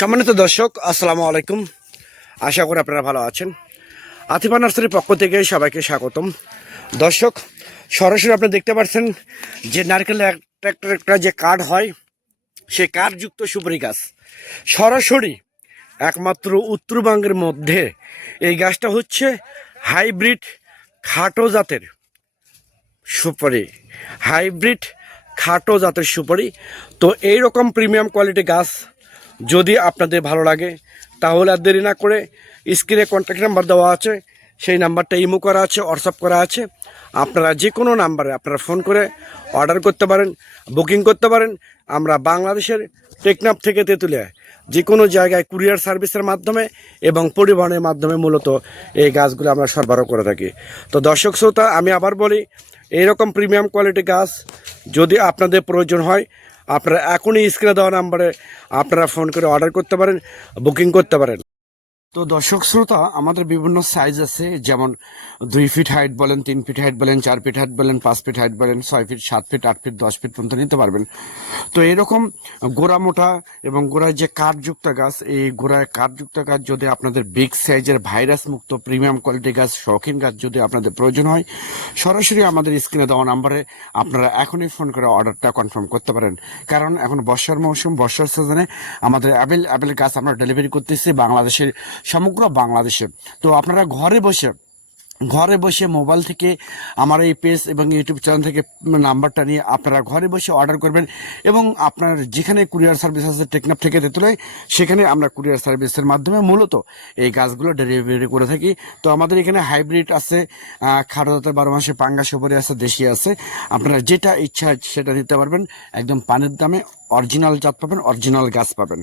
সম্মানিত দর্শক, আসসালামু আলাইকুম। আশা করি আপনারা ভালো আছেন। আতিফা নার্সারির পক্ষ থেকে সবাইকে স্বাগতম। দর্শক, সরাসরি আপনি দেখতে পাচ্ছেন যে নারকেল একটা একটা যে কাঠ হয়, সে কাঠযুক্ত সুপারি গাছ। সরাসরি একমাত্র উত্তরবঙ্গের মধ্যে এই গাছটা হচ্ছে হাইব্রিড খাটো জাতের সুপারি। হাইব্রিড খাটো জাতের সুপারি। তো এই রকম প্রিমিয়াম কোয়ালিটি গাছ যদি আপনাদের ভালো লাগে, তাহলে আর দেরি না করে স্ক্রিনে কন্ট্যাক্ট নাম্বার দেওয়া আছে, সেই নাম্বারটা ইমো করা আছে হোয়াটসঅ্যাপ করা আছে। আপনারা যে কোনো নাম্বারে আপনারা ফোন করে অর্ডার করতে পারেন বুকিং করতে পারেন। আমরা বাংলাদেশের টেকনাপ থেকে তেঁতুলিয়া যে কোনো জায়গায় কুরিয়ার সার্ভিসের মাধ্যমে এবং পরিবহনের মাধ্যমে মূলত এই গাছগুলো আমরা সরবরাহ করে থাকি। তো দর্শক শ্রোতা, আমি আবার বলি এইরকম প্রিমিয়াম কোয়ালিটি গাছ যদি আপনাদের প্রয়োজন হয় আপনারা এখনই স্ক্রিনে দেওয়া নাম্বারে আপনারা ফোন করে অর্ডার করতে পারেন বুকিং করতে পারেন। তো দর্শক শ্রোতা, আমাদের বিভিন্ন সাইজ আছে, যেমন দুই ফিট হাইট বলেন, তিন ফিট হাইট বলেন, চার ফিট হাইট বলেন, পাঁচ ফিট হাইট বলেন, ছয় ফিট সাত ফিট আট ফিট দশ ফিট পর্যন্ত নিতে পারবেন। তো এরকম গোড়া মোটা এবং গোড়ায় যে কাঠযুক্ত গাছ, এই গোড়ায় কাঠযুক্ত গাছ যদি আপনাদের বিগ সাইজের ভাইরাস মুক্ত প্রিমিয়াম কোয়ালিটি গাছ, শৌখিন গাছ যদি আপনাদের প্রয়োজন হয়, সরাসরি আমাদের স্ক্রিনে দেওয়া নাম্বারে আপনারা এখনই ফোন করে অর্ডারটা কনফার্ম করতে পারেন। কারণ এখন বর্ষার মৌসুম, বর্ষার সিজনে আমাদের অ্যাভেল অ্যাভেল গাছ আমরা ডেলিভারি করতেছি, বাংলাদেশের সমগ্র বাংলাদেশে। তো আপনারা ঘরে বসে ঘরে বসে মোবাইল থেকে আমার এই পেজ এবং ইউটিউব চ্যানেল থেকে নাম্বারটা নিয়ে আপনারা ঘরে বসে অর্ডার করবেন এবং আপনার যেখানে কুরিয়ার সার্ভিস আছে টেকনাফ থেকে তেতুলায়, সেখানে আমরা কুরিয়ার সার্ভিসের মাধ্যমে মূলত এই গাছগুলো ডেলিভারি করে থাকি। তো আমাদের এখানে হাইব্রিড আছে জাতের বারো মাসে পাঙ্গা সুপারি আছে, দেশি আছে। আপনারা যেটা ইচ্ছা সেটা নিতে পারবেন, একদম পানের দামে অরিজিনাল জাত পাবেন, অরিজিনাল গাছ পাবেন।